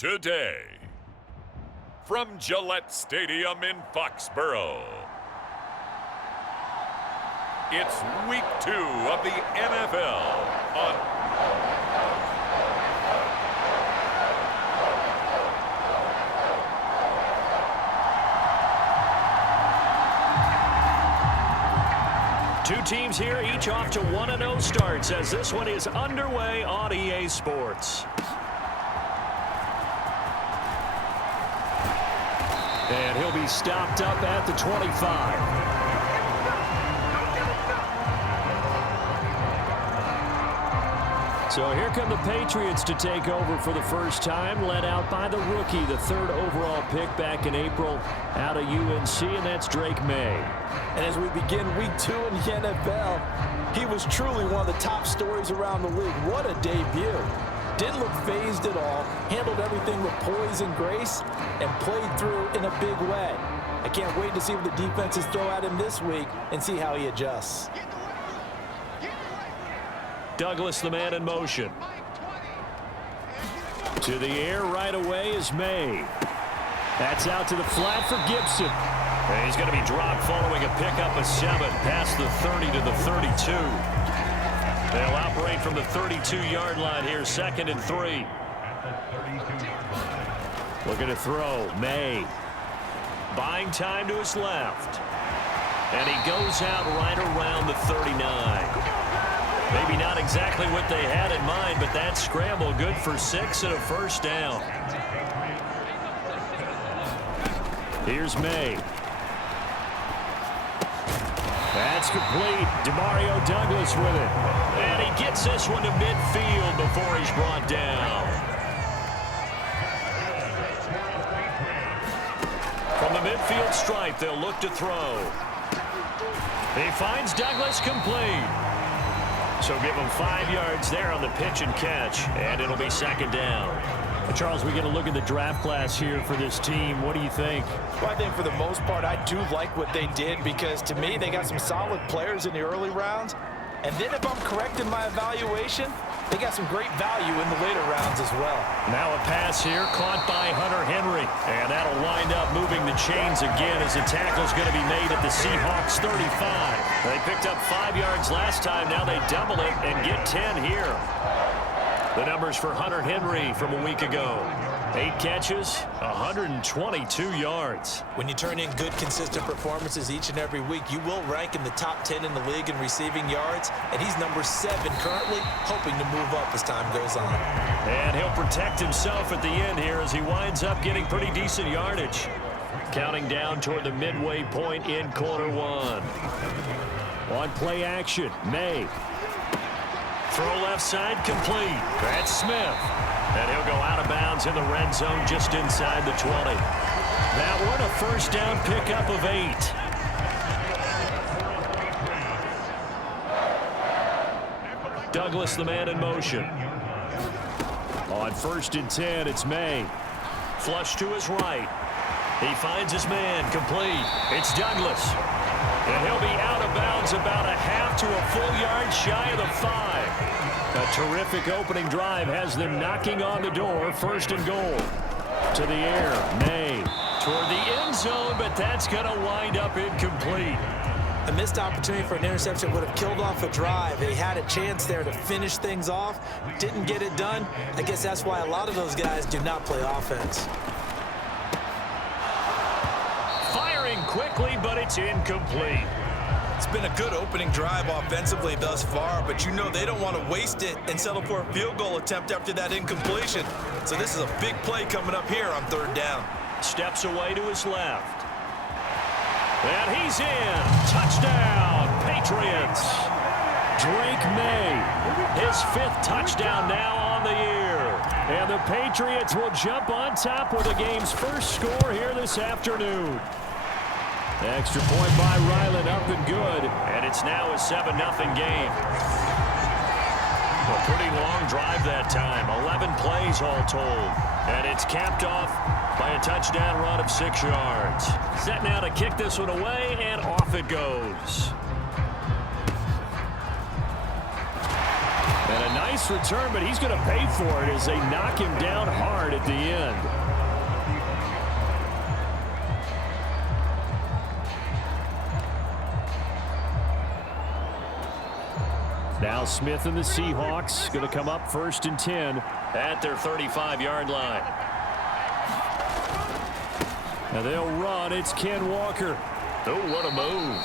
today. From Gillette Stadium in Foxborough, it's Week 2 of the NFL on two teams here, each off to 1-0 starts as this one is underway on EA Sports. And he'll be stopped up at the 25. So here come the Patriots to take over for the first time, led out by the rookie, the third overall pick back in April out of UNC, and that's Drake May. And as we begin Week 2 in the NFL, he was truly one of the top stories around the league. What a debut. Didn't look phased at all, handled everything with poise and grace, and played through in a big way. I can't wait to see what the defenses throw at him this week and see how he adjusts. Douglas, the man in motion. To the air right away is May. That's out to the flat for Gibson. And he's going to be dropped following a pickup of 7 past the 30 to the 32. They'll operate from the 32-yard line here, 2nd and 3. Looking to throw, May. Buying time to his left. And he goes out right around the 39. Maybe not exactly what they had in mind, but that scramble good for 6 and a first down. Here's May. That's complete. Demario Douglas with it. And he gets this one to midfield before he's brought down. From the midfield stripe, they'll look to throw. He finds Douglas complete. So give him 5 yards there on the pitch and catch, and it'll be 2nd down. Charles, we get a look at the draft class here for this team. What do you think? Well, I think for the most part, I do like what they did because, to me, they got some solid players in the early rounds. And then if I'm correct in my evaluation, they got some great value in the later rounds as well. Now a pass here, caught by Hunter Henry. And that'll wind up moving the chains again as the tackle's going to be made at the Seahawks 35. They picked up 5 yards last time. Now they double it and get 10 here. The numbers for Hunter Henry from a week ago. 8 catches, 122 yards. When you turn in good, consistent performances each and every week, you will rank in the top 10 in the league in receiving yards, and he's number 7 currently, hoping to move up as time goes on. And he'll protect himself at the end here as he winds up getting pretty decent yardage. Counting down toward the midway point in quarter 1. On play action, May. Throw left side complete. That's Smith. And he'll go out of bounds in the red zone just inside the 20. That one a first down pickup of 8. Douglas, the man in motion. On 1st and 10, it's May. Flush to his right. He finds his man complete. It's Douglas. And he'll be out of bounds about a half to a full yard shy of the 5. A terrific opening drive has them knocking on the door. 1st and goal. To the air, May. Toward the end zone, but that's going to wind up incomplete. A missed opportunity for an interception would have killed off a drive. They had a chance there to finish things off. Didn't get it done. I guess that's why a lot of those guys do not play offense. Firing quickly, but it's incomplete. It's been a good opening drive offensively thus far, but you know they don't want to waste it and settle for a field goal attempt after that incompletion. So this is a big play coming up here on 3rd down. Steps away to his left. And he's in. Touchdown, Patriots. Drake May, his 5th touchdown now on the year. And the Patriots will jump on top with the game's first score here this afternoon. Extra point by Ryland, up and good. And it's now a 7-0 game. A pretty long drive that time. 11 plays all told. And it's capped off by a touchdown run of 6 yards. Set now to kick this one away, and off it goes. And a nice nice return, but he's going to pay for it as they knock him down hard at the end. Now Smith and the Seahawks going to come up 1st and 10 at their 35-yard line. And they'll run. It's Ken Walker. Oh, what a move.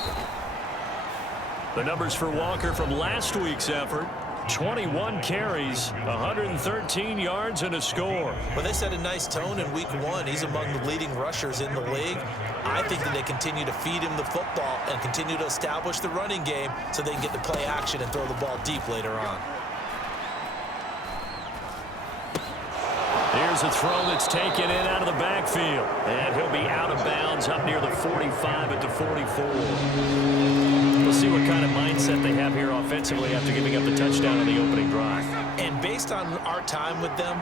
The numbers for Walker from last week's effort: 21 carries, 113 yards, and a score. Well, they set a nice tone in week 1. He's among the leading rushers in the league. I think that they continue to feed him the football and continue to establish the running game so they can get to play action and throw the ball deep later on. Here's a throw that's taken in out of the backfield. And he'll be out of bounds up near the 45 at the 44. We'll see what kind of mindset they have here offensively after giving up the touchdown on the opening drive. And based on our time with them,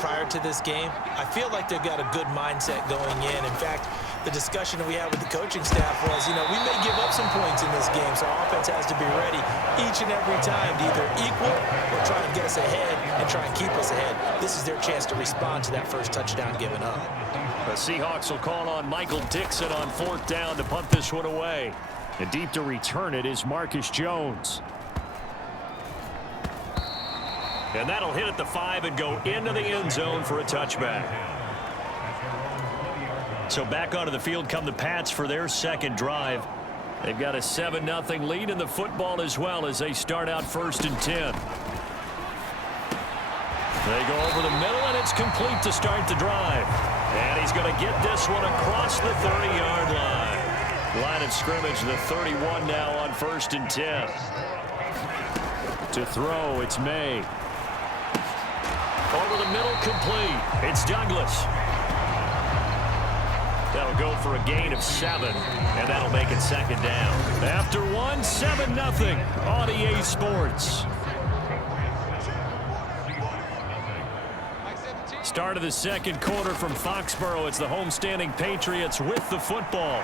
prior to this game, I feel like they've got a good mindset going in. In fact, the discussion that we had with the coaching staff was, we may give up some points in this game, so our offense has to be ready each and every time to either equal or try and get us ahead and try and keep us ahead. This is their chance to respond to that first touchdown given up. The Seahawks will call on Michael Dixon on 4th down to punt this one away. And deep to return it is Marcus Jones. And that'll hit at the 5 and go into the end zone for a touchback. So back onto the field come the Pats for their second drive. They've got a 7-0 lead in the football as well as they start out 1st and 10. They go over the middle, and it's complete to start the drive. And he's going to get this one across the 30-yard line. Line of scrimmage, the 31 now on 1st and 10. To throw, it's May. Over the middle, complete. It's Douglas. That'll go for a gain of 7, and that'll make it 2nd down. After 1, 7-0 on EA Sports. Start of the second quarter from Foxborough. It's the homestanding Patriots with the football.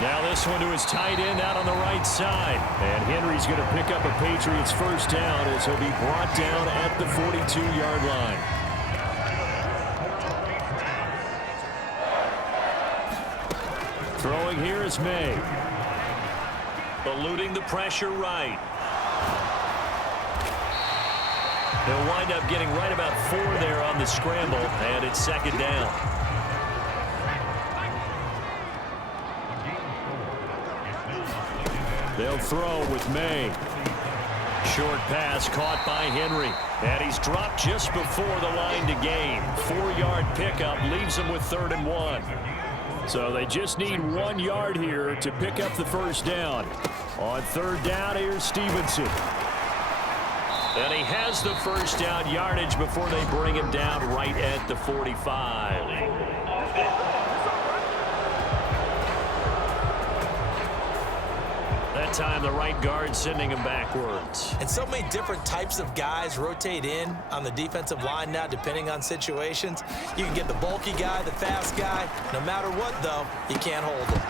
Now this one to his tight end out on the right side. And Henry's going to pick up a Patriots first down as he'll be brought down at the 42-yard line. Throwing here is May. Eluding the pressure right. They'll wind up getting right about 4 there on the scramble, and it's 2nd down. They'll throw with May. Short pass caught by Henry, and he's dropped just before the line to gain. 4-yard pickup leaves him with 3rd and 1. So they just need 1 yard here to pick up the first down. On 3rd down, here's Stevenson. And he has the first down yardage before they bring him down right at the 45. That time the right guard sending him backwards. And so many different types of guys rotate in on the defensive line now depending on situations. You can get the bulky guy, the fast guy. No matter what, though, you can't hold him.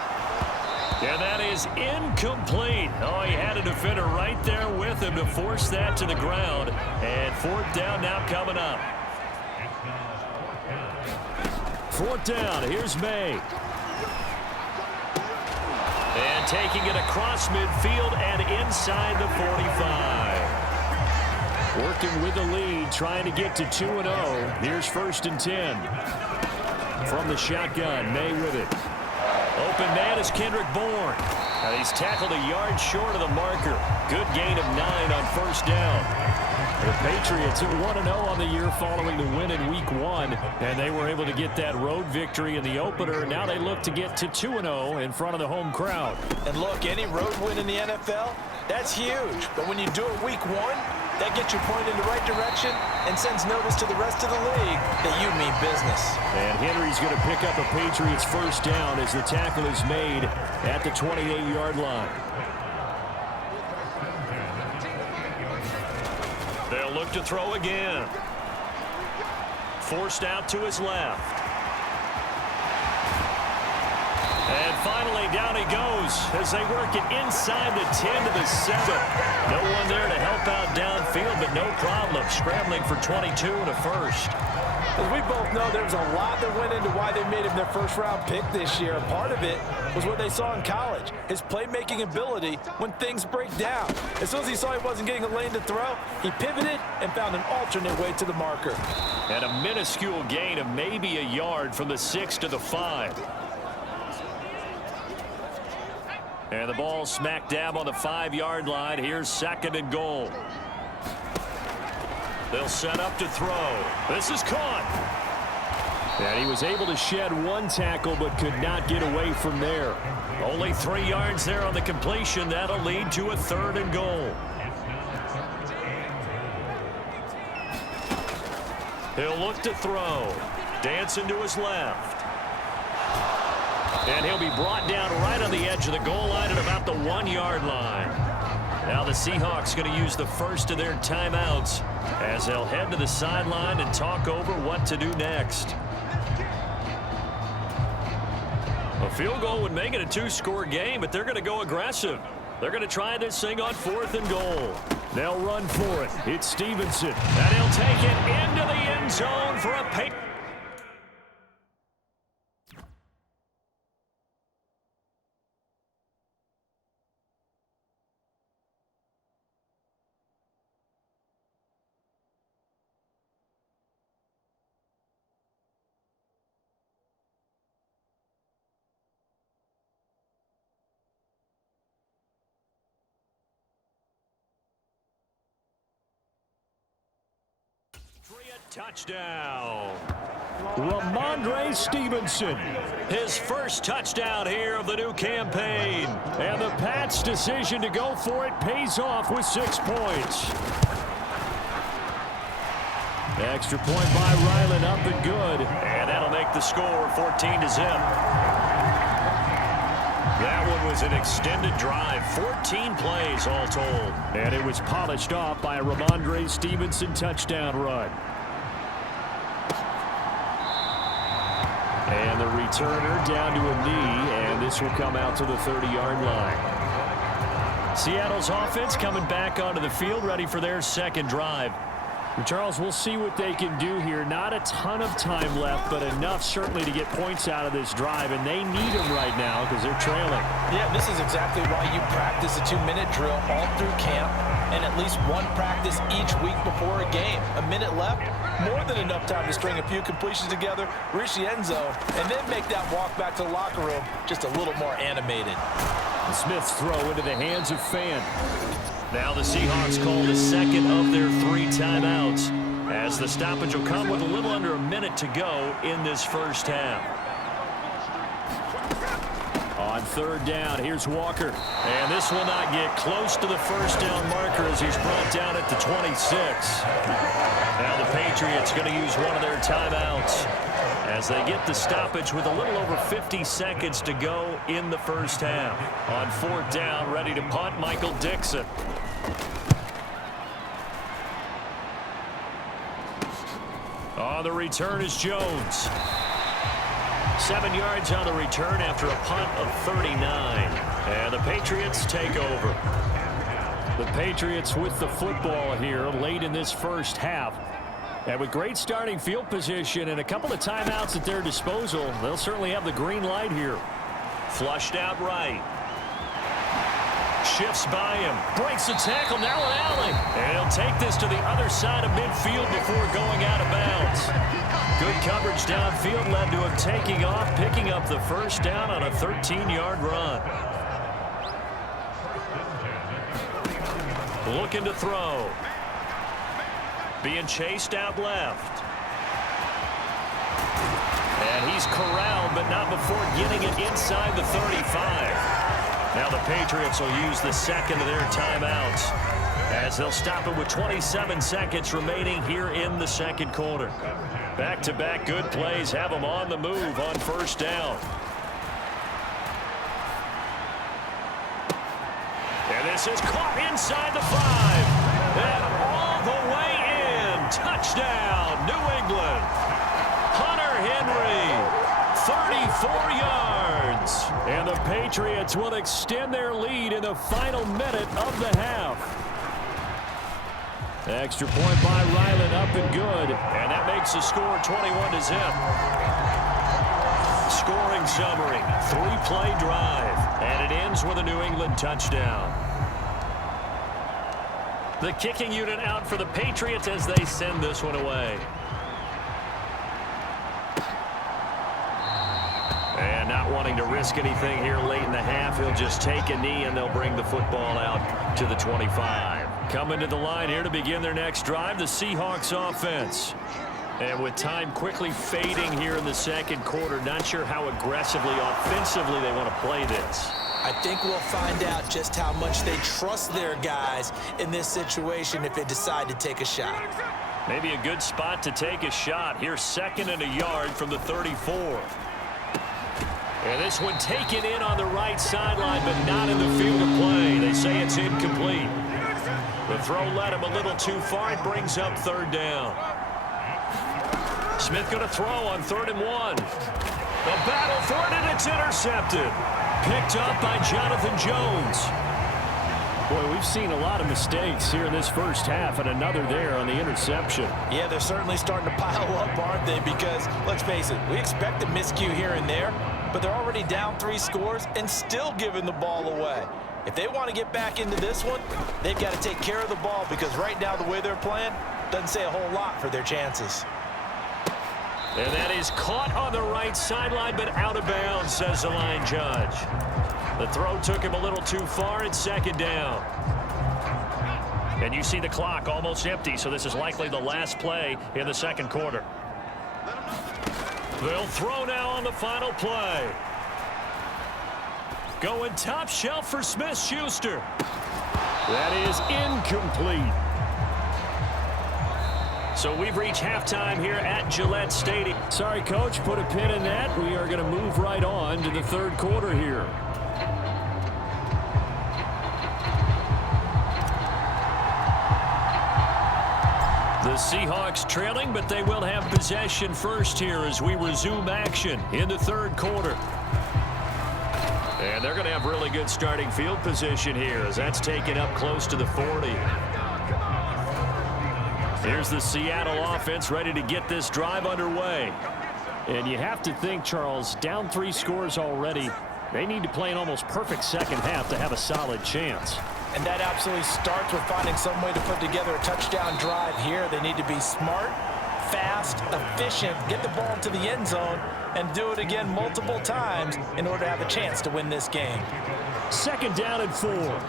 And that is incomplete. Oh, he had a defender right there with him to force that to the ground. And 4th down now coming up. 4th down, here's May. And taking it across midfield and inside the 45. Working with the lead, trying to get to 2-0. Here's 1st and 10. From the shotgun, May with it. Open man is Kendrick Bourne. And he's tackled a yard short of the marker. Good gain of 9 on 1st down. The Patriots are 1-0 on the year following the win in Week 1. And they were able to get that road victory in the opener. Now they look to get to 2-0 in front of the home crowd. And look, any road win in the NFL, that's huge. But when you do it Week 1, that gets your point in the right direction and sends notice to the rest of the league that you mean business. And Henry's going to pick up a Patriots first down as the tackle is made at the 28-yard line. They'll look to throw again. Forced out to his left. And finally, down he goes as they work it inside the 10 to the 7. No one there to help out downfield, but no problem. Scrambling for 22 and a first. As we both know, there's a lot that went into why they made him their first-round pick this year. Part of it was what they saw in college, his playmaking ability when things break down. As soon as he saw he wasn't getting a lane to throw, he pivoted and found an alternate way to the marker. And a minuscule gain of maybe a yard from the 6 to the 5. And the ball smack dab on the 5-yard line. Here's 2nd and goal. They'll set up to throw. This is caught. And he was able to shed one tackle but could not get away from there. Only 3 yards there on the completion. That'll lead to a 3rd and goal. He'll look to throw. Dancing to his left. And he'll be brought down right on the edge of the goal line at about the 1-yard line. Now the Seahawks going to use the first of their timeouts as they'll head to the sideline and talk over what to do next. A field goal would make it a 2-score game, but they're going to go aggressive. They're going to try this thing on 4th and goal. They'll run for it. It's Stevenson. And he'll take it into the end zone for a pick. Touchdown. Ramondre Stevenson. His first touchdown here of the new campaign. And the Pats' decision to go for it pays off with 6 points. Extra point by Ryland up and good. And that'll make the score 14 to zip. That one was an extended drive, 14 plays all told. And it was polished off by a Ramondre Stevenson touchdown run. And the returner down to a knee, and this will come out to the 30-yard line. Seattle's offense coming back onto the field, ready for their second drive. Charles, we'll see what they can do here. Not a ton of time left, but enough certainly to get points out of this drive, and they need them right now because they're trailing. Yeah, this is exactly why you practice a 2-minute drill all through camp and at least one practice each week before a game. A minute left, more than enough time to string a few completions together, reach the end zone, and then make that walk back to the locker room just a little more animated. Smith's throw into the hands of Fan. Now the Seahawks call the second of their 3 timeouts as the stoppage will come with a little under a minute to go in this first half. On 3rd down, here's Walker. And this will not get close to the first down marker as he's brought down at the 26. Now the Patriots going to use one of their timeouts as they get the stoppage with a little over 50 seconds to go in the first half. On 4th down, ready to punt, Michael Dixon. On the return is Jones. 7 yards on the return after a punt of 39. And the Patriots take over. The Patriots with the football here late in this first half. And with great starting field position and a couple of timeouts at their disposal, they'll certainly have the green light here. Flushed out right. Shifts by him. Breaks the tackle. Now an alley. And he'll take this to the other side of midfield before going out of bounds. Good coverage downfield led to him taking off, picking up the first down on a 13-yard run. Looking to throw. Being chased out left. And he's corralled, but not before getting it inside the 35. Now the Patriots will use the second of their timeouts as they'll stop it with 27 seconds remaining here in the second quarter. Back-to-back good plays have them on the move on first down. And this is caught inside the 5. And all the way in. Touchdown, New England. Hunter Henry, 34 yards. Patriots will extend their lead in the final minute of the half. Extra point by Ryland, up and good. And that makes the score 21-0. Scoring summary, 3-play drive. And it ends with a New England touchdown. The kicking unit out for the Patriots as they send this one away. And not wanting to risk anything here late in the half, he'll just take a knee and they'll bring the football out to the 25. Coming to the line here to begin their next drive, the Seahawks offense. And with time quickly fading here in the second quarter, not sure how aggressively, offensively they want to play this. I think we'll find out just how much they trust their guys in this situation if they decide to take a shot. Maybe a good spot to take a shot. Here's 2nd and a yard from the 34. And this one taken in on the right sideline, but not in the field of play. They say it's incomplete. The throw led him a little too far. It brings up 3rd down. Smith going to throw on 3rd and 1. The battle for it, and it's intercepted. Picked up by Jonathan Jones. Boy, we've seen a lot of mistakes here in this first half, and another there on the interception. Yeah, they're certainly starting to pile up, aren't they? Because, let's face it, we expect a miscue here and there, but they're already down 3 scores and still giving the ball away. If they want to get back into this one, they've got to take care of the ball, because right now the way they're playing doesn't say a whole lot for their chances. And that is caught on the right sideline, but out of bounds, says the line judge. The throw took him a little too far. It's 2nd down. And you see the clock almost empty, so this is likely the last play in the second quarter. They'll throw now on the final play. Going top shelf for Smith-Schuster. That is incomplete. So we've reached halftime here at Gillette Stadium. Sorry, Coach, put a pin in that. We are going to move right on to the 3rd quarter here. The Seahawks trailing, but they will have possession first here as we resume action in the 3rd quarter. And they're going to have really good starting field position here as that's taken up close to the 40. Here's the Seattle offense ready to get this drive underway. And you have to think, Charles, down 3 scores already. They need to play an almost perfect second half to have a solid chance. And that absolutely starts with finding some way to put together a touchdown drive here. They need to be smart, fast, efficient, get the ball to the end zone, and do it again multiple times in order to have a chance to win this game. 2nd down and 4.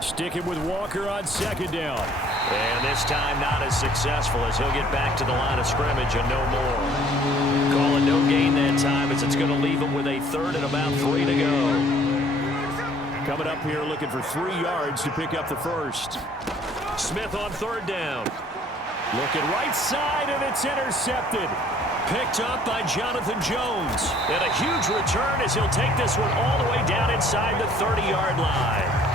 Sticking with Walker on 2nd down. And this time not as successful as he'll get back to the line of scrimmage and no more. Call it no gain that time as it's going to leave him with a 3rd and about 3 to go. Coming up here looking for 3 yards to pick up the first. Smith on 3rd down. Looking right side, and it's intercepted. Picked up by Jonathan Jones. And a huge return as he'll take this one all the way down inside the 30-yard line.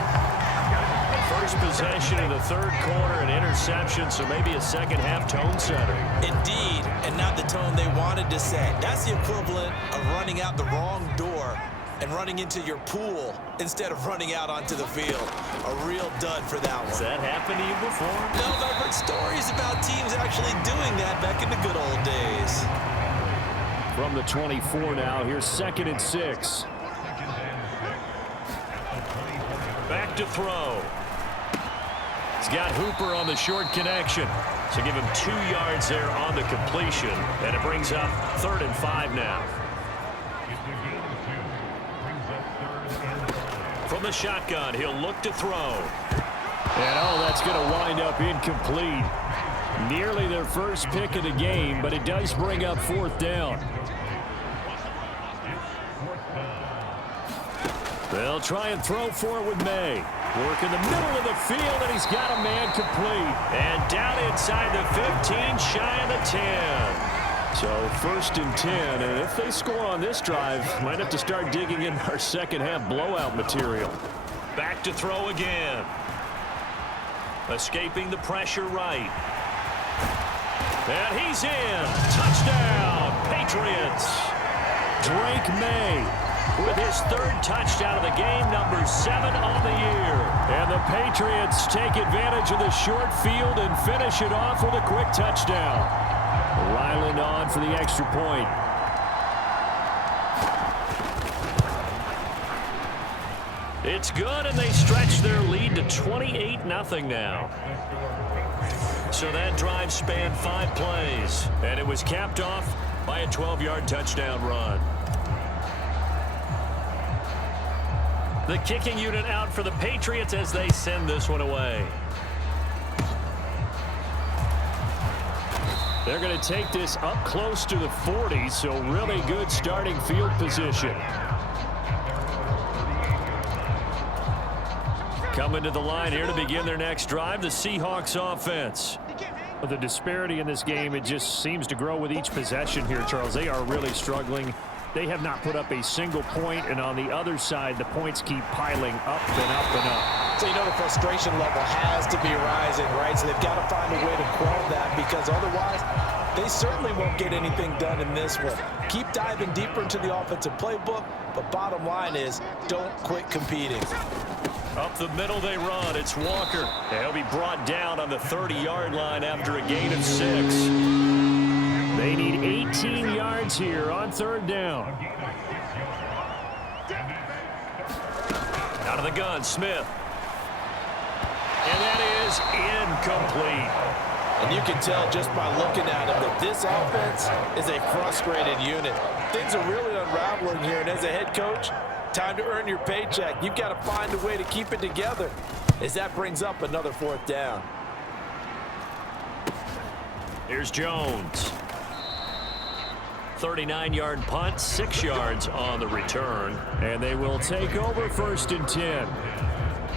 First possession in the 3rd quarter, an interception, so maybe a second half tone setter. Indeed, and not the tone they wanted to set. That's the equivalent of running out the wrong door and running into your pool instead of running out onto the field. A real dud for that one. Has that happened to you before? No, I've heard stories about teams actually doing that back in the good old days. From the 24 now, here's 2nd and 6. Back to throw. He's got Hooper on the short connection. So give him 2 yards there on the completion. And it brings up 3rd and 5 now. From the shotgun, he'll look to throw. And that's going to wind up incomplete. Nearly their first pick of the game, but it does bring up 4th down. They'll try and throw for it with May. Work in the middle of the field, and he's got a man complete. And down inside the 15, shy of the 10. So 1st and 10, and if they score on this drive, might have to start digging in our second half blowout material. Back to throw again. Escaping the pressure right. And he's in. Touchdown, Patriots. Drake May with his third touchdown of the game, number 7 on the year. And the Patriots take advantage of the short field and finish it off with a quick touchdown. Ryland on for the extra point. It's good, and they stretch their lead to 28-0 now. So that drive spanned 5 plays, and it was capped off by a 12-yard touchdown run. The kicking unit out for the Patriots as they send this one away. They're going to take this up close to the 40, so really good starting field position. Coming to the line here to begin their next drive, the Seahawks offense. The disparity in this game, it just seems to grow with each possession here, Charles. They are really struggling. They have not put up a single point, and on the other side, the points keep piling up and up and up. So you know the frustration level has to be rising, right? So they've got to find a way to quell that, because otherwise they certainly won't get anything done in this one. Keep diving deeper into the offensive playbook, but bottom line is don't quit competing. Up the middle they run. It's Walker. He'll be brought down on the 30-yard line after a gain of 6. They need 18 yards here on 3rd down. Out of the gun, Smith. And that is incomplete. And you can tell just by looking at him that this offense is a frustrated unit. Things are really unraveling here, and as a head coach, time to earn your paycheck. You've got to find a way to keep it together as that brings up another 4th down. Here's Jones. 39-yard punt, 6 yards on the return. And they will take over 1st and 10.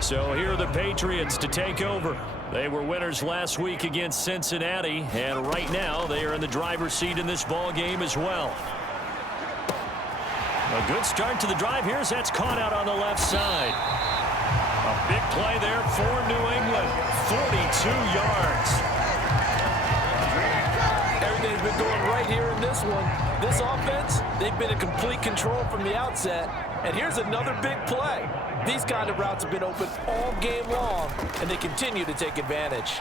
So here are the Patriots to take over. They were winners last week against Cincinnati, and right now they are in the driver's seat in this ball game as well. A good start to the drive. Here's that's caught out on the left side. A big play there for New England. 42 yards. Everything's been going right here in this one. This offense, they've been in complete control from the outset. And here's another big play. These kind of routes have been open all game long, and they continue to take advantage.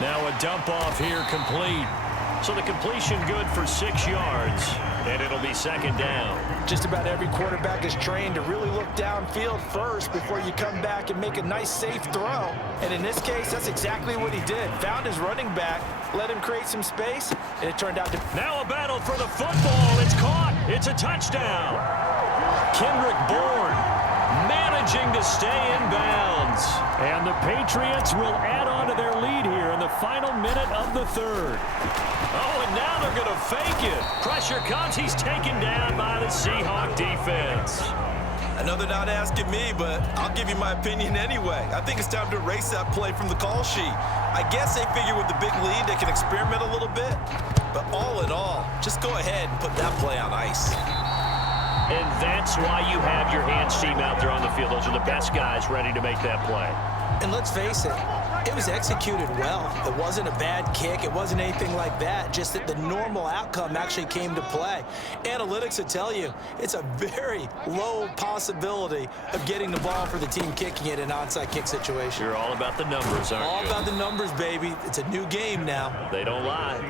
Now a dump off here complete. So the completion good for 6 yards, and it'll be 2nd down. Just about every quarterback is trained to really look downfield first before you come back and make a nice, safe throw. And in this case, that's exactly what he did. Found his running back, let him create some space, and it turned out to... Now a battle for the football. It's caught. It's a touchdown. Kendrick Bourne managing to stay in bounds. And the Patriots will add on to their lead here in the final minute of the 3rd. Oh, and now they're going to fake it. Pressure comes. He's taken down by the Seahawk defense. I know they're not asking me, but I'll give you my opinion anyway. I think it's time to erase that play from the call sheet. I guess they figure with the big lead they can experiment a little bit. But all in all, just go ahead and put that play on ice. And that's why you have your hands team out there on the field. Those are the best guys ready to make that play. And let's face it, it was executed well. It wasn't a bad kick. It wasn't anything like that. Just that the normal outcome actually came to play. Analytics will tell you it's a very low possibility of getting the ball for the team kicking it in an onside kick situation. You're all about the numbers, aren't you? All about the numbers, baby. It's a new game now. They don't lie.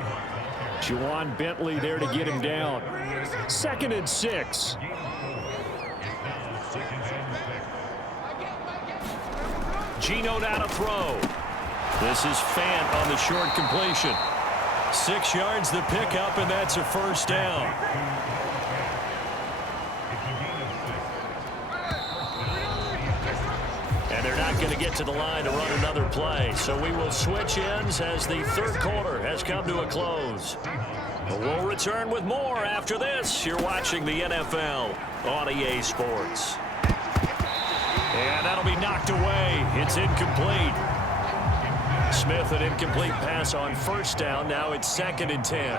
Juwan Bentley there to get him down. 2nd and 6. Geno down to throw. This is Fant on the short completion. 6 yards the pickup, and that's a 1st down. And they're not going to get to the line to run another play. So we will switch ends as the 3rd quarter has come to a close. We'll return with more after this. You're watching the NFL on EA Sports. And that'll be knocked away. It's incomplete. Smith, an incomplete pass on 1st down. Now it's 2nd and 10.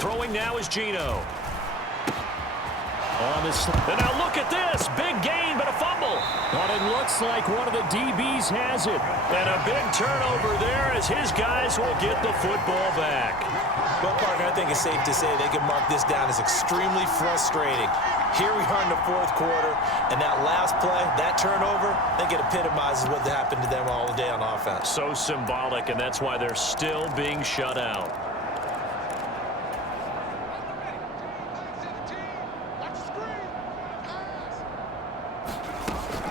Throwing now is Geno. On this, and now look at this. Big gain, but a fumble. But it looks like one of the DBs has it. And a big turnover there as his guys will get the football back. Well, partner, I think it's safe to say they can mark this down as extremely frustrating. Here we are in the fourth quarter, and that last play, that turnover, I think it epitomizes what happened to them all day on offense. So symbolic, and that's why they're still being shut out.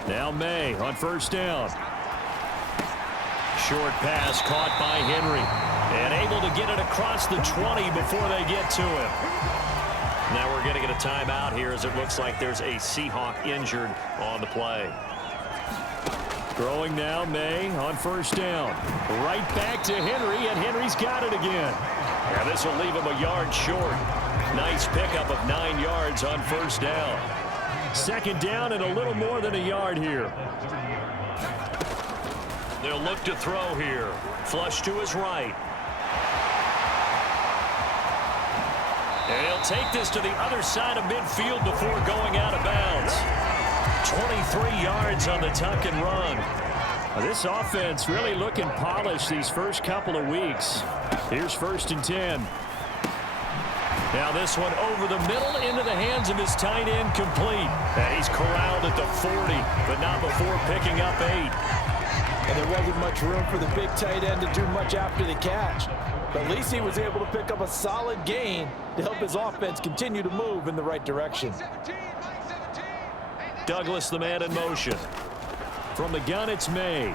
Now May on first down. Short pass caught by Henry. And able to get it across the 20 before they get to him. Now we're going to get a timeout here as it looks like there's a Seahawk injured on the play. Throwing now May on first down. Right back to Henry, and Henry's got it again. Now this will leave him a yard short. Nice pickup of 9 yards on first down. Second down and a little more than a yard here. They'll look to throw here. Flush to his right. And he'll take this to the other side of midfield before going out of bounds. 23 yards on the tuck and run. This offense really looking polished these first couple of weeks. Here's first and 10. Now this one over the middle into the hands of his tight end, complete. And he's corralled at the 40, but not before picking up 8. And there wasn't much room for the big tight end to do much after the catch. But at least he was able to pick up a solid gain to help his offense continue to move in the right direction. Douglas, the man in motion. From the gun, it's May.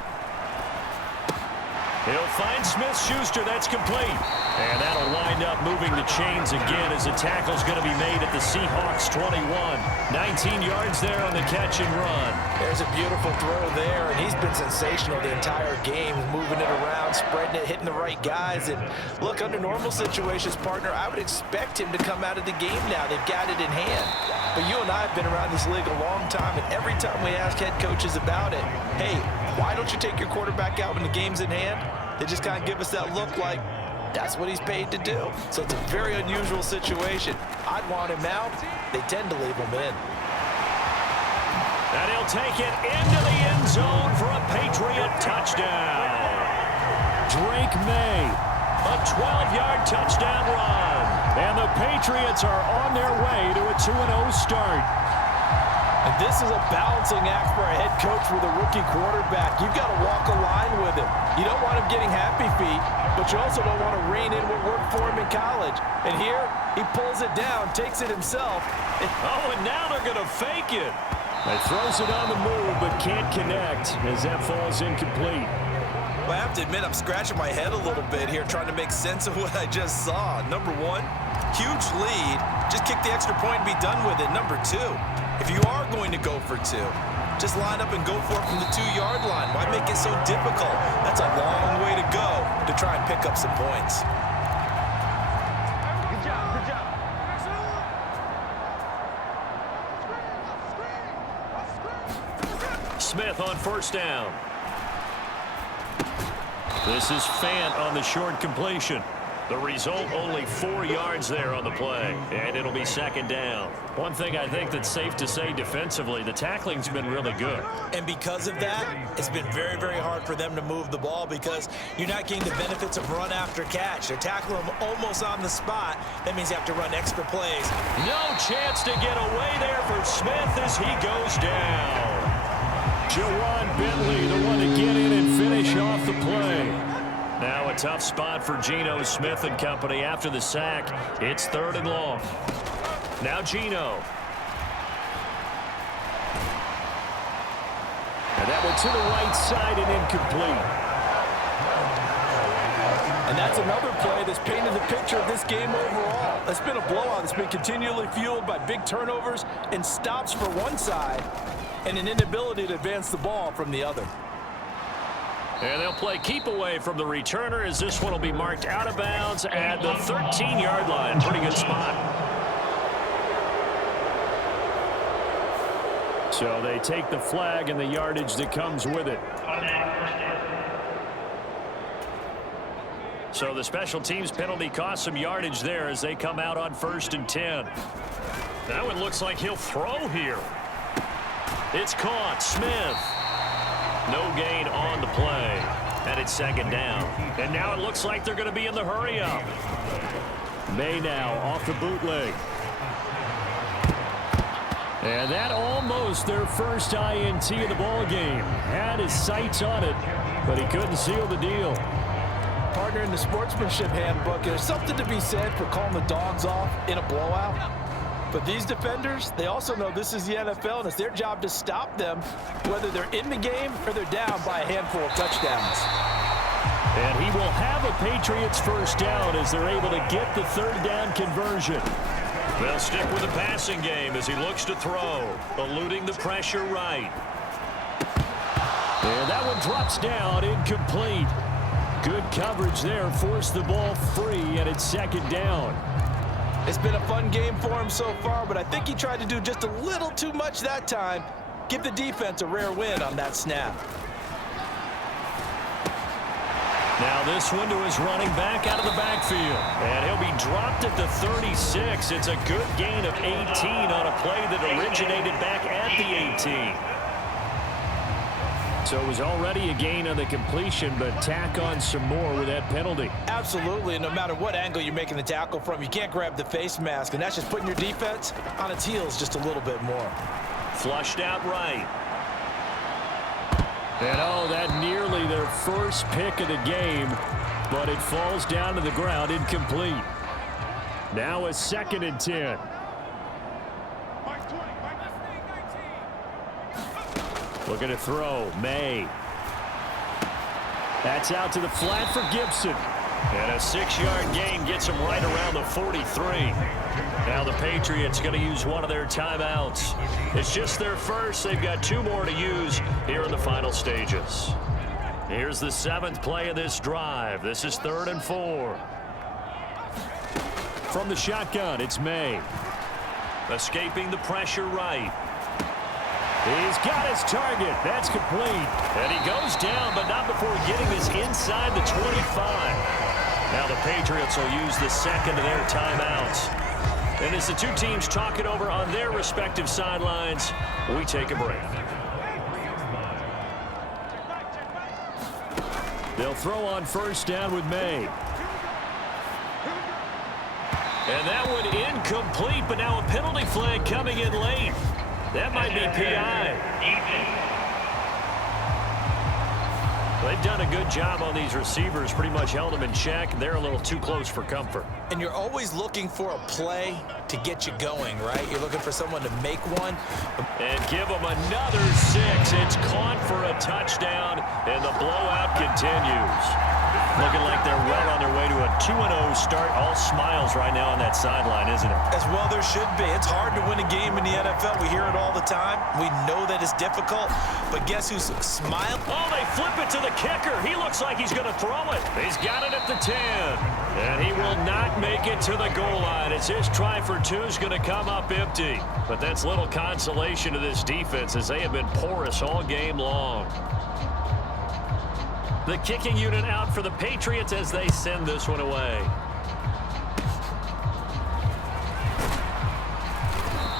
He'll find Smith-Schuster. That's complete. And that'll wind up moving the chains again as the tackle's going to be made at the Seahawks 21. 19 yards there on the catch and run. There's a beautiful throw there, and he's been sensational the entire game, moving it around, spreading it, hitting the right guys. And look, under normal situations, partner, I would expect him to come out of the game now. They've got it in hand. But you and I have been around this league a long time, and every time we ask head coaches about it, hey, why don't you take your quarterback out when the game's in hand? They just kind of give us that look like, that's what he's paid to do. So it's a very unusual situation. I'd want him out. They tend to leave him in. And he'll take it into the end zone for a Patriot touchdown. Drake May, a 12-yard touchdown run. And the Patriots are on their way to a 2-0 start. And this is a balancing act for a head coach with a rookie quarterback. You've got to walk a line with him. You don't want him getting happy feet, but you also don't want to rein in what worked for him in college. And here, he pulls it down, takes it himself. Oh, and now they're going to fake it. He throws it on the move, but can't connect as that falls incomplete. Well, I have to admit, I'm scratching my head a little bit here trying to make sense of what I just saw. Number one, huge lead. Just kick the extra point and be done with it. Number two, if you are going to go for 2, just line up and go for it from the 2-yard line. Why make it so difficult? That's a long way to go to try and pick up some points. Good job, good job. Smith on first down. This is Fant on the short completion. The result, only 4 yards there on the play, and it'll be second down. One thing I think that's safe to say defensively, the tackling's been really good. And because of that, it's been very, very hard for them to move the ball because you're not getting the benefits of run after catch. They're tackling them almost on the spot. That means you have to run extra plays. No chance to get away there for Smith as he goes down. Jawan Bentley, the one to get in and finish off the play. Now a tough spot for Geno Smith and company after the sack. It's 3rd and long. Now Geno. And that one to the right side and incomplete. And that's another play that's painted the picture of this game overall. It's been a blowout. It's been continually fueled by big turnovers and stops for one side and an inability to advance the ball from the other. And they'll play keep away from the returner as this one will be marked out of bounds at the 13-yard line. Pretty good spot. So they take the flag and the yardage that comes with it. So the special teams penalty cost some yardage there as they come out on 1st and 10. That one looks like he'll throw here. It's caught. Smith. No gain on the play. And it's second down. And now it looks like they're going to be in the hurry-up. May now off the bootleg. And that almost their first INT of the ball game. Had his sights on it, but he couldn't seal the deal. Partner, in the sportsmanship handbook, there's something to be said for calling the dogs off in a blowout. But these defenders, they also know this is the NFL, and it's their job to stop them, whether they're in the game or they're down by a handful of touchdowns. And he will have a Patriots first down as they're able to get the third down conversion. They'll stick with the passing game as he looks to throw, eluding the pressure right. And that one drops down, incomplete. Good coverage there, forced the ball free, and it's second down. It's been a fun game for him so far, but I think he tried to do just a little too much that time. Give the defense a rare win on that snap. Now this one to his running back out of the backfield. And he'll be dropped at the 36. It's a good gain of 18 on a play that originated back at the 18. So it was already a gain on the completion, but tack on some more with that penalty. Absolutely, and no matter what angle you're making the tackle from, you can't grab the face mask, and that's just putting your defense on its heels just a little bit more. Flushed out right. And oh, that nearly their first pick of the game, but it falls down to the ground incomplete. Now a 2nd and 10. Looking to throw, May. That's out to the flat for Gibson. And a 6-yard gain gets him right around the 43. Now the Patriots going to use one of their timeouts. It's just their first. They've got 2 more to use here in the final stages. Here's the 7th play of this drive. This is 3rd and 4. From the shotgun, it's May. Escaping the pressure right. He's got his target. That's complete. And he goes down, but not before getting this inside the 25. Now the Patriots will use the 2nd of their timeouts. And as the 2 teams talk it over on their respective sidelines, we take a break. They'll throw on first down with May. And that one incomplete, but now a penalty flag coming in late. That might be PI. They've done a good job on these receivers, pretty much held them in check. They're a little too close for comfort. And you're always looking for a play to get you going, right? You're looking for someone to make one. And give them another 6. It's caught for a touchdown, and the blowout continues. Looking like they're well on their way to a 2-0 start. All smiles right now on that sideline, isn't it? As well there should be. It's hard to win a game in the NFL. We hear it all the time. We know that it's difficult. But guess who's smiling? Oh, they flip it to the kicker. He looks like he's going to throw it. He's got it at the 10. And he will not make it to the goal line. It's his try for 2 is going to come up empty. But that's little consolation to this defense as they have been porous all game long. The kicking unit out for the Patriots as they send this one away.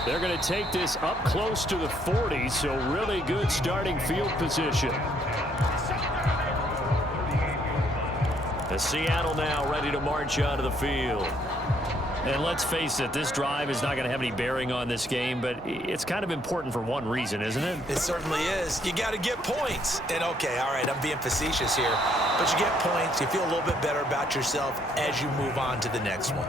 They're going to take this up close to the 40, so really good starting field position. As Seattle now ready to march onto the field. And let's face it, this drive is not going to have any bearing on this game, but it's kind of important for one reason, isn't it? It certainly is. You got to get points. And, okay, all right, I'm being facetious here. But you get points. You feel a little bit better about yourself as you move on to the next one.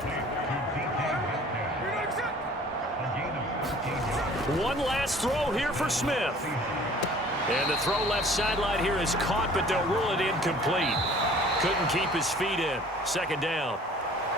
One last throw here for Smith. And the throw left sideline here is caught, but they'll rule it incomplete. Couldn't keep his feet in. 2nd down.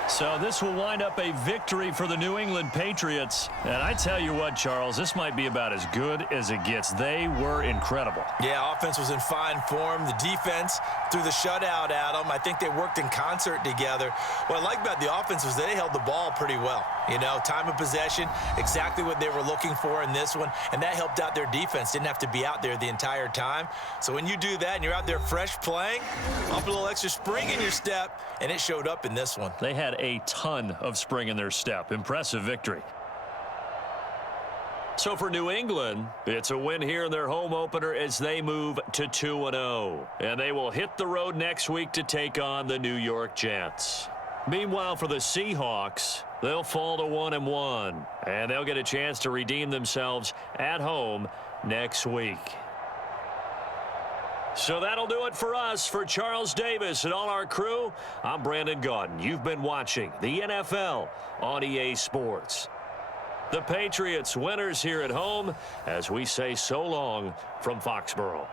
So this will wind up a victory for the New England Patriots. And I tell you what, Charles, this might be about as good as it gets. They were incredible. Yeah, offense was in fine form. The defense threw the shutout at them. I think they worked in concert together. What I like about the offense was they held the ball pretty well. You know, time of possession, exactly what they were looking for in this one. And that helped out their defense. Didn't have to be out there the entire time. So when you do that and you're out there fresh playing, up a little extra spring in your step, and it showed up in this one. They had a ton of spring in their step. Impressive victory. So for New England, it's a win here in their home opener as they move to 2-0. And they will hit the road next week to take on the New York Jets. Meanwhile, for the Seahawks, they'll fall to 1-1. And they'll get a chance to redeem themselves at home next week. So that'll do it for us. For Charles Davis and all our crew, I'm Brandon Gaudin. You've been watching the NFL on EA Sports. The Patriots winners here at home as we say so long from Foxborough.